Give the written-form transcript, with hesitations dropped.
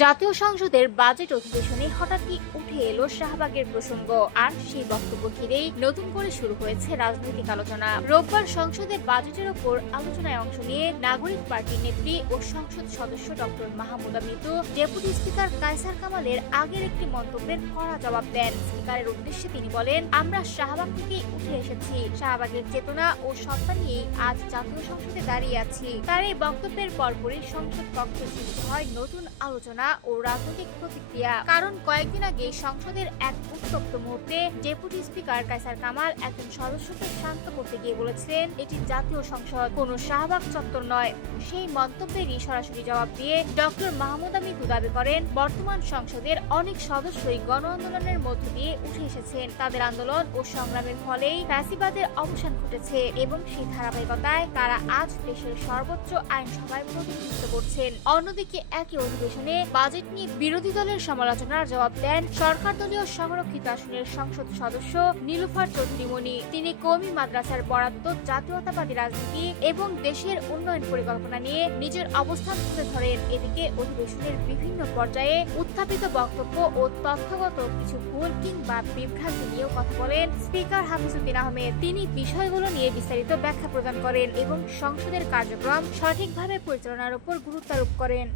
জাতীয় সংসদের বাজেট অধিবেশনে হঠাৎই উঠে এলো শাহবাগের প্রসঙ্গ, আর সেই বক্তব্য ঘিরেই নতুন করে শুরু হয়েছে রাজনৈতিক আলোচনা। রোববার সংসদে বাজেটের ওপর আলোচনায় অংশ নিয়ে নাগরিক পার্টির নেত্রী ও সংসদ সদস্য doctor Mahmuda Mitu deputy speaker Kaiser কামালের আগের একটি মন্তব্যের কড়া জবাব দেন। স্পিকারের উদ্দেশ্যে তিনি বলেন, আমরা শাহবাগ থেকেই উঠে এসেছি, শাহবাগের চেতনা ও সত্তা নিয়েই আজ জাতীয় সংসদে দাঁড়িয়ে আছি। তার এই বক্তব্যের পরপরই সংসদ কক্ষে সৃষ্টি হয় নতুন আলোচনা ও রাজনৈতিক প্রতিক্রিয়া। কারণ কয়েকদিন আগে সংসদের এক উত্তপ্ত মুহূর্তে ডেপুটি স্পিকার কায়সার কামাল একজন সদস্যকে শান্ত করতে গিয়ে বলেছিলেন, এটি জাতীয় সংসদ, কোনো শাহবাগ চত্বর নয়। সেই মন্তব্যেরই সরাসরি জবাব দিয়ে ডক্টর মাহমুদা মিতু দাবি করেন, বর্তমান সংসদের অনেক সদস্যই গণ আন্দোলনের মধ্য দিয়ে উঠে এসেছেন। তাদের আন্দোলন ও সংগ্রামের ফলেই ফ্যাসিবাদের অবসান ঘটেছে এবং সেই ধারাবাহিকতায় তারা আজ দেশের সর্বোচ্চ আইনসভায় প্রতিনিধিত্ব করছেন। অন্যদিকে একই অধিবেশনে বাজেট নিয়ে বিরোধী দলের সমালোচনার জবাব দেন সরকার দলীয় সংরক্ষিত আসনের সংসদ সদস্য নীলুফার চৌধুরী মনি। তিনি কওমি মাদ্রাসার বরাদ্দ, জাতীয়তাবাদী রাজনীতি এবং দেশের উন্নয়ন পরিকল্পনা নিয়ে নিজের অবস্থান তুলে ধরেন। এদিকে অধিবেশনের বিভিন্ন পর্যায়ে উত্থাপিত বক্তব্য ও তথ্যগত কিছু ভুল কিংবা বিভ্রান্তি নিয়েও কথা বলেন স্পিকার হাফিজউদ্দিন আহমেদ। তিনি বিষয়গুলো নিয়ে বিস্তারিত ব্যাখ্যা প্রদান করেন এবং সংসদের কার্যক্রম সঠিকভাবে পরিচালনার উপর গুরুত্ব আরোপ করেন।